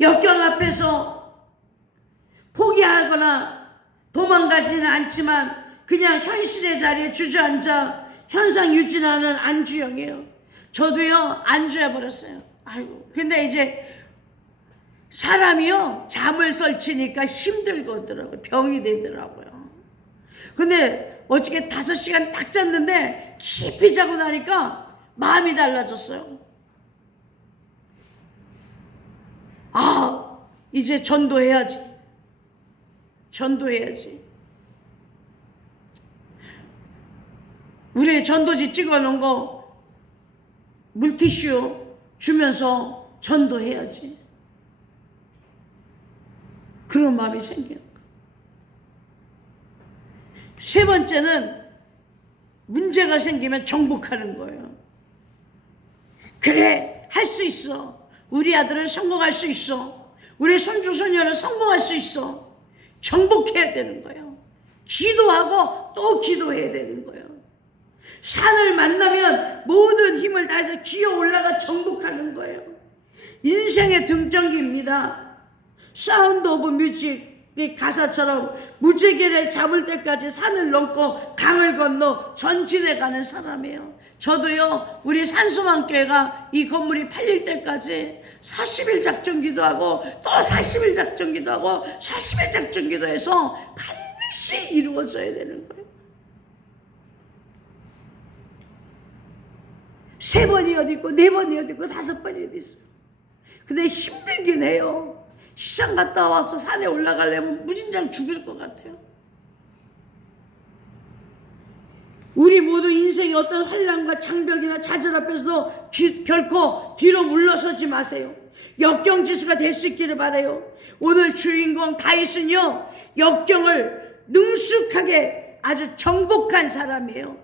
역경 앞에서 포기하거나 도망가지는 않지만 그냥 현실의 자리에 주저앉아 현상 유지하는 안주영이에요. 저도요 안주해버렸어요. 아이고, 근데 이제 사람이요 잠을 설치니까 힘들거든요. 병이 되더라고요. 근데 어저께 5시간 딱 잤는데 깊이 자고 나니까 마음이 달라졌어요. 아, 이제 전도해야지. 전도해야지. 우리 전도지 찍어놓은 거 물티슈 주면서 전도해야지. 그런 마음이 생겨요. 세 번째는 문제가 생기면 정복하는 거예요. 그래, 할 수 있어. 우리 아들은 성공할 수 있어. 우리 손주 손녀는 성공할 수 있어. 정복해야 되는 거예요. 기도하고 또 기도해야 되는 거예요. 산을 만나면 모든 힘을 다해서 기어 올라가 정복하는 거예요. 인생의 등정기입니다. 사운드 오브 뮤직 이 가사처럼 무지개를 잡을 때까지 산을 넘고 강을 건너 전진해 가는 사람이에요. 저도요 우리 산소망교회가 이 건물이 팔릴 때까지 40일 작전기도 하고 또 40일 작전기도 하고 40일 작전기도 해서 반드시 이루어져야 되는 거예요. 3번이 어디 있고 4번이 어디 있고 5번이 어디 있어요. 근데 힘들긴 해요. 시장 갔다 와서 산에 올라가려면 무진장 죽을 것 같아요. 우리 모두 인생의 어떤 환난과 장벽이나 좌절 앞에서 결코 뒤로 물러서지 마세요. 역경지수가 될 수 있기를 바라요. 오늘 주인공 다윗은요 역경을 능숙하게 아주 정복한 사람이에요.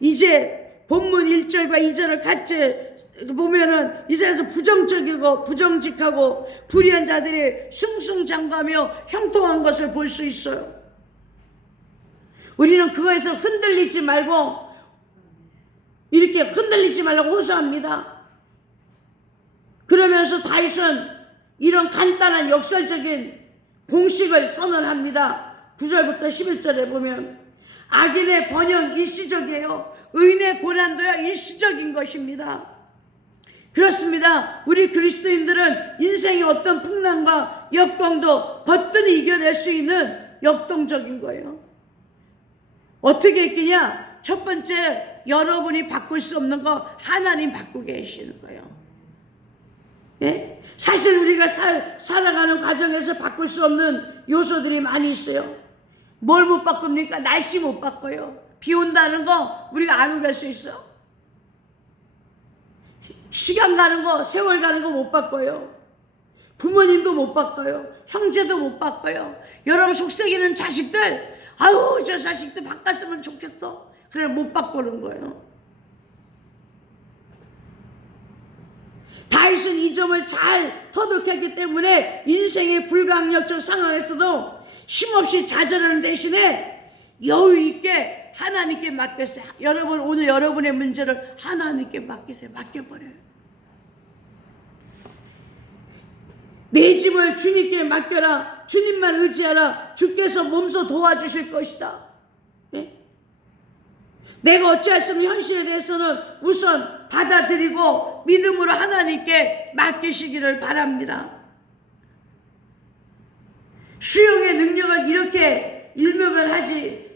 이제 본문 1절과 2절을 같이 보면은 이 세상에서 부정적이고 부정직하고 불의한 자들이 승승장구하며 형통한 것을 볼 수 있어요. 우리는 그거에서 흔들리지 말고 이렇게 흔들리지 말라고 호소합니다. 그러면서 다윗은 이런 간단한 역설적인 공식을 선언합니다. 9절부터 11절에 보면 악인의 번영 일시적이에요. 의인의 고난도야 일시적인 것입니다. 그렇습니다. 우리 그리스도인들은 인생의 어떤 풍랑과 역경도 버튼히 이겨낼 수 있는 역동적인 거예요. 어떻게 있겠냐? 첫 번째, 여러분이 바꿀 수 없는 거 하나님 바꾸고 계시는 거예요. 예? 사실 우리가 살아가는 과정에서 바꿀 수 없는 요소들이 많이 있어요. 뭘 못 바꿉니까? 날씨 못 바꿔요. 비 온다는 거 우리가 안 오갈 수 있어. 시간 가는 거, 세월 가는 거 못 바꿔요. 부모님도 못 바꿔요. 형제도 못 바꿔요. 여러분 속썩이는 자식들, 아유 저 자식들 바꿨으면 좋겠어. 그래 못 바꾸는 거예요. 다윗은 이 점을 잘 터득했기 때문에 인생의 불가항력적 상황에서도 힘없이 좌절하는 대신에 여유 있게 하나님께 맡겼어요. 여러분 오늘 여러분의 문제를 하나님께 맡기세요. 맡겨버려요. 내 짐을 주님께 맡겨라. 주님만 의지하라. 주께서 몸소 도와주실 것이다. 네? 내가 어찌할 수 없는 현실에 대해서는 우선 받아들이고 믿음으로 하나님께 맡기시기를 바랍니다. 수용의 능력을 이렇게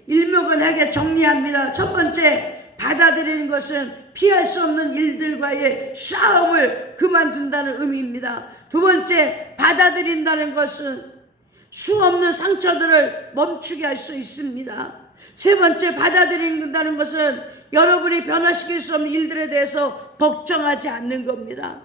일목요연하게 정리합니다. 첫 번째, 받아들이는 것은 피할 수 없는 일들과의 싸움을 그만둔다는 의미입니다. 두 번째, 받아들인다는 것은 수없는 상처들을 멈추게 할 수 있습니다. 세 번째, 받아들인다는 것은 여러분이 변화시킬 수 없는 일들에 대해서 걱정하지 않는 겁니다.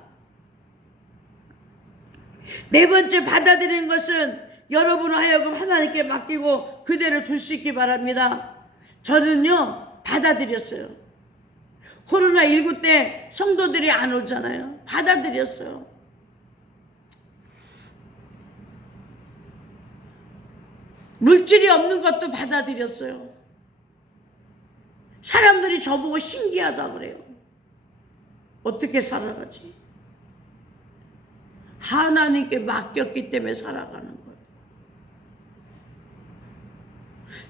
네 번째, 받아들이는 것은 여러분을 하여금 하나님께 맡기고 그대로 둘 수 있기 바랍니다. 저는요 받아들였어요. 코로나19 때 성도들이 안 오잖아요. 받아들였어요. 물질이 없는 것도 받아들였어요. 사람들이 저보고 신기하다 그래요. 어떻게 살아가지? 하나님께 맡겼기 때문에 살아가는 거예요.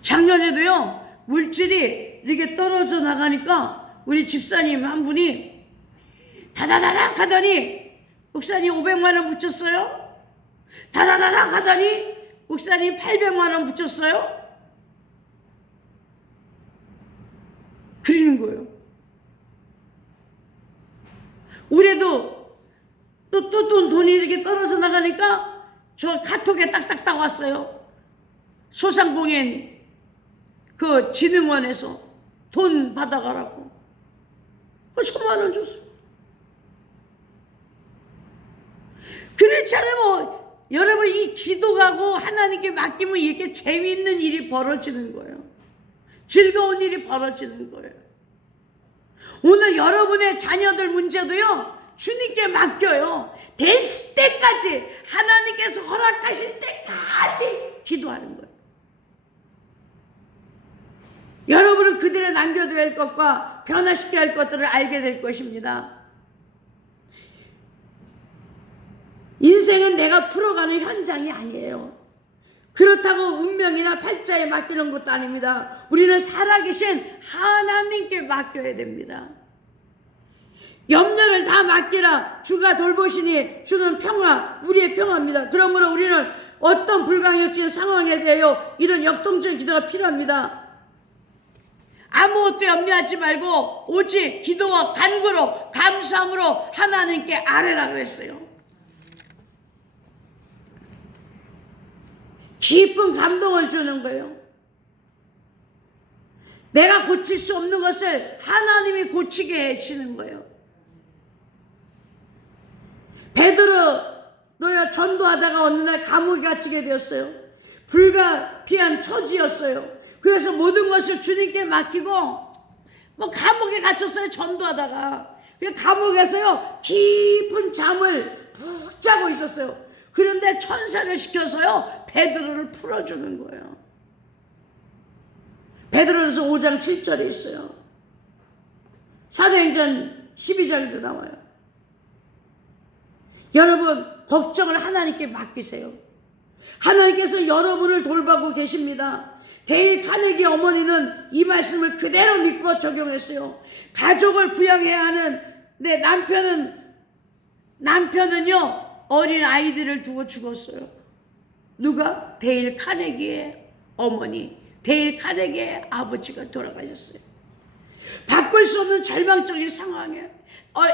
작년에도요, 물질이 이렇게 떨어져 나가니까 우리 집사님 한 분이 다다다닥 하더니 목사님 500만 원 붙였어요. 다다다닥 하더니 목사님 800만 원 붙였어요. 그러는 거예요. 올해도 또 돈이 이렇게 떨어져 나가니까 저 카톡에 딱딱딱 왔어요. 소상공인 그 진흥원에서 돈 받아가라고. 1,000만 원 줬어요. 그렇잖아요. 뭐 여러분, 이 기도하고 하나님께 맡기면 이렇게 재미있는 일이 벌어지는 거예요. 즐거운 일이 벌어지는 거예요. 오늘 여러분의 자녀들 문제도요, 주님께 맡겨요. 될 때까지, 하나님께서 허락하실 때까지 기도하는 거예요. 여러분은 그들의 남겨둬야 할 것과 변화시켜야 할 것들을 알게 될 것입니다. 인생은 내가 풀어가는 현장이 아니에요. 그렇다고 운명이나 팔자에 맡기는 것도 아닙니다. 우리는 살아계신 하나님께 맡겨야 됩니다. 염려를 다 맡기라. 주가 돌보시니 주는 평화, 우리의 평화입니다. 그러므로 우리는 어떤 불가항력적인 상황에 대하여 이런 역동적인 기도가 필요합니다. 아무것도 염려하지 말고 오직 기도와 간구로, 감사함으로 하나님께 아뢰라 그랬어요. 깊은 감동을 주는 거예요. 내가 고칠 수 없는 것을 하나님이 고치게 해주시는 거예요. 베드로도요, 전도하다가 어느 날 감옥에 갇히게 되었어요. 불가피한 처지였어요. 그래서 모든 것을 주님께 맡기고 뭐 감옥에 갇혔어요. 전도하다가. 감옥에서요, 깊은 잠을 푹 자고 있었어요. 그런데 천사를 시켜서요, 베드로를 풀어주는 거예요. 베드로전서 5장 7절에 있어요. 사도행전 12장에도 나와요. 여러분, 걱정을 하나님께 맡기세요. 하나님께서 여러분을 돌보고 계십니다. 데일 카네기 어머니는 이 말씀을 그대로 믿고 적용했어요. 가족을 부양해야 하는 내 남편은요, 어린 아이들을 두고 죽었어요. 누가? 데일 카네기의 어머니, 데일 카네기의 아버지가 돌아가셨어요. 바꿀 수 없는 절망적인 상황이에요.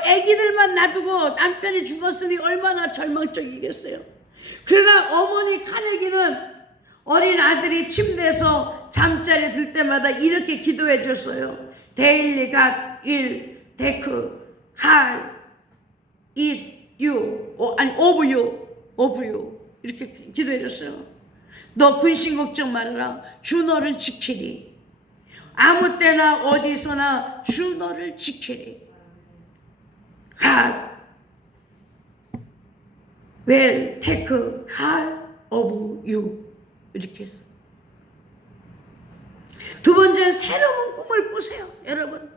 애기들만 놔두고 남편이 죽었으니 얼마나 절망적이겠어요. 그러나 어머니 카네기는 어린 아들이 침대에서 잠자리에 들 때마다 이렇게 기도해 줬어요. 데일리 갓 일 데크 칼 잇 유, 오브 유 이렇게 기도해 줬어요. 너 근심 걱정 말아라. 주 너를 지키리. 아무 때나 어디서나 주 너를 지키리. God will take care of you. 이렇게 했어. 두 번째는 새로운 꿈을 꾸세요. 여러분,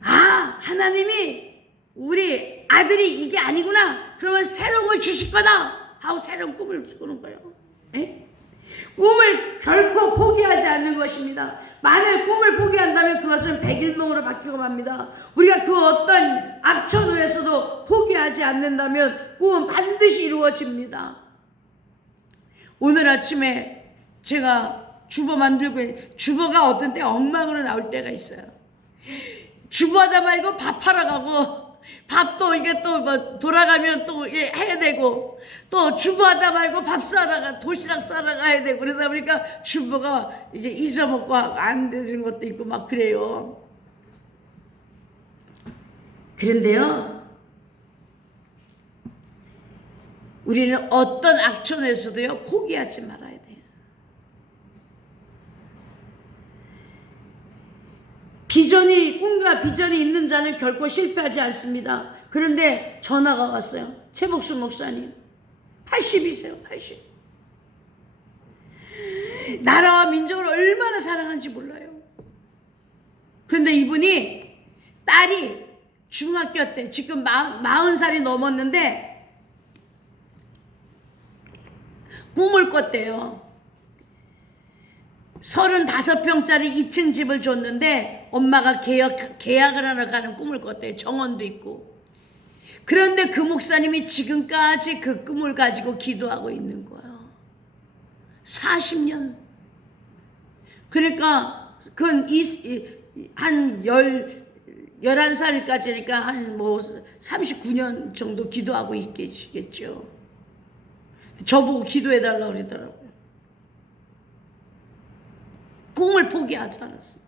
하나님이 우리 아들이 이게 아니구나, 그러면 새로운 걸 주실 거다 하고 새로운 꿈을 꾸는 거예요. 에? 꿈을 결코 포기하지 않는 것입니다. 만일 꿈을 포기한다면 그것은 백일몽으로 바뀌고 맙니다. 우리가 그 어떤 악천후에서도 포기하지 않는다면 꿈은 반드시 이루어집니다. 오늘 아침에 제가 주보 만들고, 주보가 어떤 때 엉망으로 나올 때가 있어요. 주보하다 말고 밥하러 가고, 밥도 이게 또 뭐 돌아가면 또 해야 되고, 또 주부하다 말고 밥 싸러 가, 도시락 싸러 가야 되고, 그러다 보니까 주부가 이제 잊어먹고 안 되는 것도 있고 막 그래요. 그런데요, 우리는 어떤 악천후에서도요, 포기하지 말아야 돼요. 꿈과 비전이 있는 자는 결코 실패하지 않습니다. 그런데 전화가 왔어요. 최복수 목사님 80이세요. 80. 나라와 민족을 얼마나 사랑하는지 몰라요. 그런데 이분이 딸이 중학교 때, 지금 40살이 넘었는데 꿈을 꿨대요. 35평짜리 2층 집을 줬는데 엄마가 계약을 하러 가는 꿈을 꿨대요. 정원도 있고. 그런데 그 목사님이 지금까지 그 꿈을 가지고 기도하고 있는 거예요. 40년. 그러니까 그건 한 11살까지니까 한 뭐 39년 정도 기도하고 있겠죠. 저보고 기도해달라고 그러더라고요. 꿈을 포기하지 않았어요.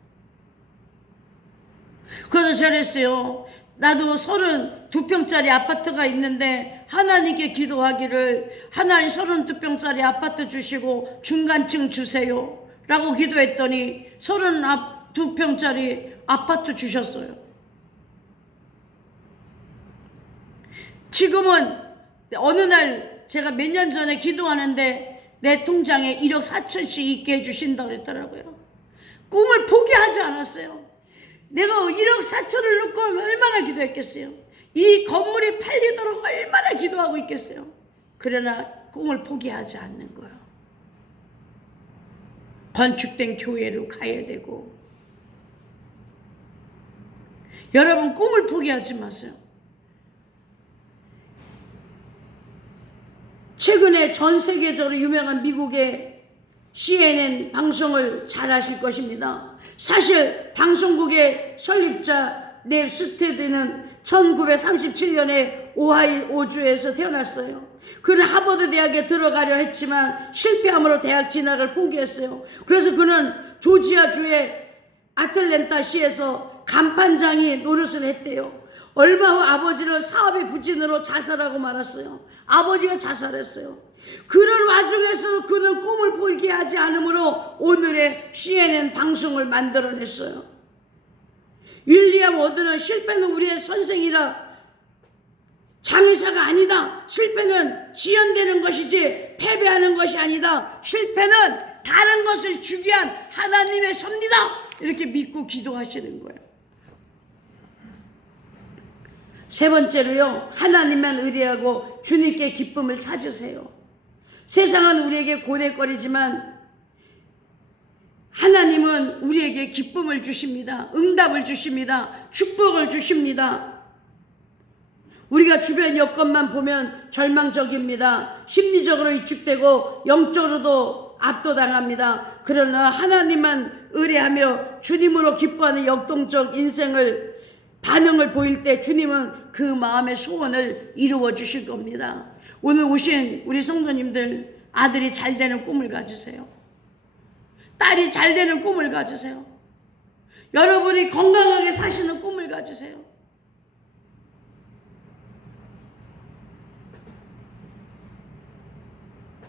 그래서 저랬어요. 나도 32평짜리 아파트가 있는데 하나님께 기도하기를 하나님 32평짜리 아파트 주시고 중간층 주세요 라고 기도했더니 32평짜리 아파트 주셨어요. 지금은 어느 날 제가 몇 년 전에 기도하는데 내 통장에 1억 4천씩 있게 해주신다고 그랬더라고요. 꿈을 포기하지 않았어요. 내가 1억 4천을 넣고 얼마나 기도했겠어요. 이 건물이 팔리도록 얼마나 기도하고 있겠어요. 그러나 꿈을 포기하지 않는 거예요. 건축된 교회로 가야 되고. 여러분 꿈을 포기하지 마세요. 최근에 전 세계적으로 유명한 미국의 CNN 방송을 잘 아실 것입니다. 사실 방송국의 설립자 넵 스테드는 1937년에 오하이오주에서 태어났어요. 그는 하버드 대학에 들어가려 했지만 실패함으로 대학 진학을 포기했어요. 그래서 그는 조지아주의 아틀랜타시에서 간판장이 노릇을 했대요. 얼마 후 아버지는 사업의 부진으로 자살하고 말았어요. 아버지가 자살했어요. 그런 와중에서 그는 꿈을 포기하지 않으므로 오늘의 CNN 방송을 만들어냈어요. 윌리엄 워드는 실패는 우리의 선생이라 장의사가 아니다. 실패는 지연되는 것이지 패배하는 것이 아니다. 실패는 다른 것을 주기 위한 하나님의 섭니다. 이렇게 믿고 기도하시는 거예요. 세 번째로요, 하나님만 의뢰하고 주님께 기쁨을 찾으세요. 세상은 우리에게 고뇌거리지만 하나님은 우리에게 기쁨을 주십니다. 응답을 주십니다. 축복을 주십니다. 우리가 주변 여건만 보면 절망적입니다. 심리적으로 위축되고 영적으로도 압도당합니다. 그러나 하나님만 의뢰하며 주님으로 기뻐하는 역동적 인생을 반응을 보일 때 주님은 그 마음의 소원을 이루어 주실 겁니다. 오늘 오신 우리 성도님들, 아들이 잘 되는 꿈을 가지세요. 딸이 잘 되는 꿈을 가지세요. 여러분이 건강하게 사시는 꿈을 가지세요.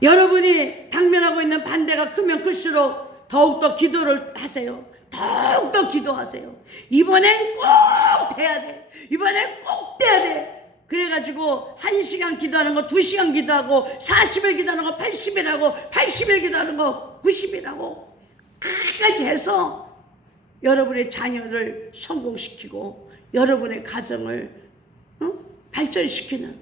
여러분이 당면하고 있는 반대가 크면 클수록 더욱더 기도를 하세요. 더욱더 기도하세요. 이번엔 꼭 돼야 돼. 이번엔 꼭 돼야 돼. 그래가지고 1시간 기도하는 거 2시간 기도하고 40일 기도하는 거 80일하고 80일 기도하는 거 90일하고 끝까지 해서 여러분의 자녀를 성공시키고 여러분의 가정을 발전시키는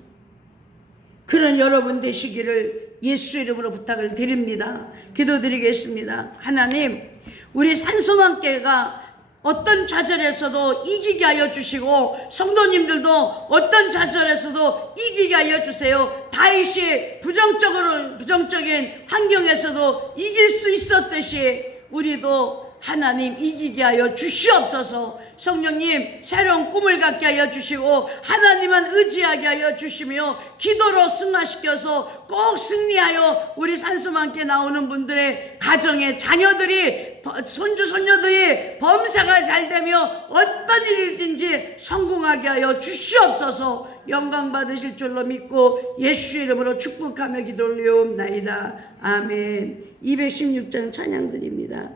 그런 여러분 되시기를 예수 이름으로 부탁을 드립니다. 기도드리겠습니다. 하나님, 우리 산소망교회가 어떤 좌절에서도 이기게 하여 주시고 성도님들도 어떤 좌절에서도 이기게 하여 주세요. 다윗이 부정적인 환경에서도 이길 수 있었듯이 우리도 하나님 이기게 하여 주시옵소서. 성령님, 새로운 꿈을 갖게 하여 주시고 하나님만 의지하게 하여 주시며 기도로 승화시켜서 꼭 승리하여 우리 산소망교회 나오는 분들의 가정의 자녀들이 손주 손녀들이 범사가 잘 되며 어떤 일이든지 성공하게 하여 주시옵소서. 영광 받으실 줄로 믿고 예수 이름으로 축복하며 기도 올리옵나이다. 아멘. 216장 찬양 드립니다.